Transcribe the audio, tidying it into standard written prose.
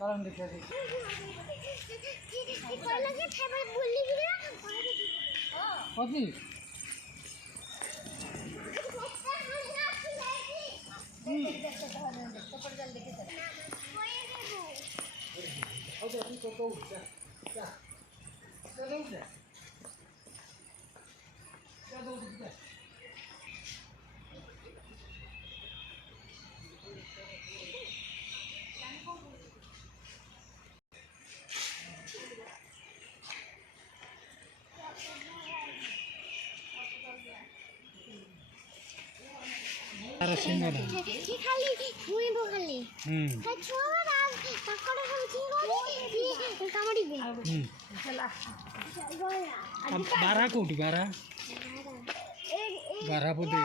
कारण देखिए कथी তারা সিঙ্গারা কি খালি তুই বখালি ছোড়া তাকড়ে সব চিঙ্গড়ি কামড়ি বারা কোটি বারা বারা পদে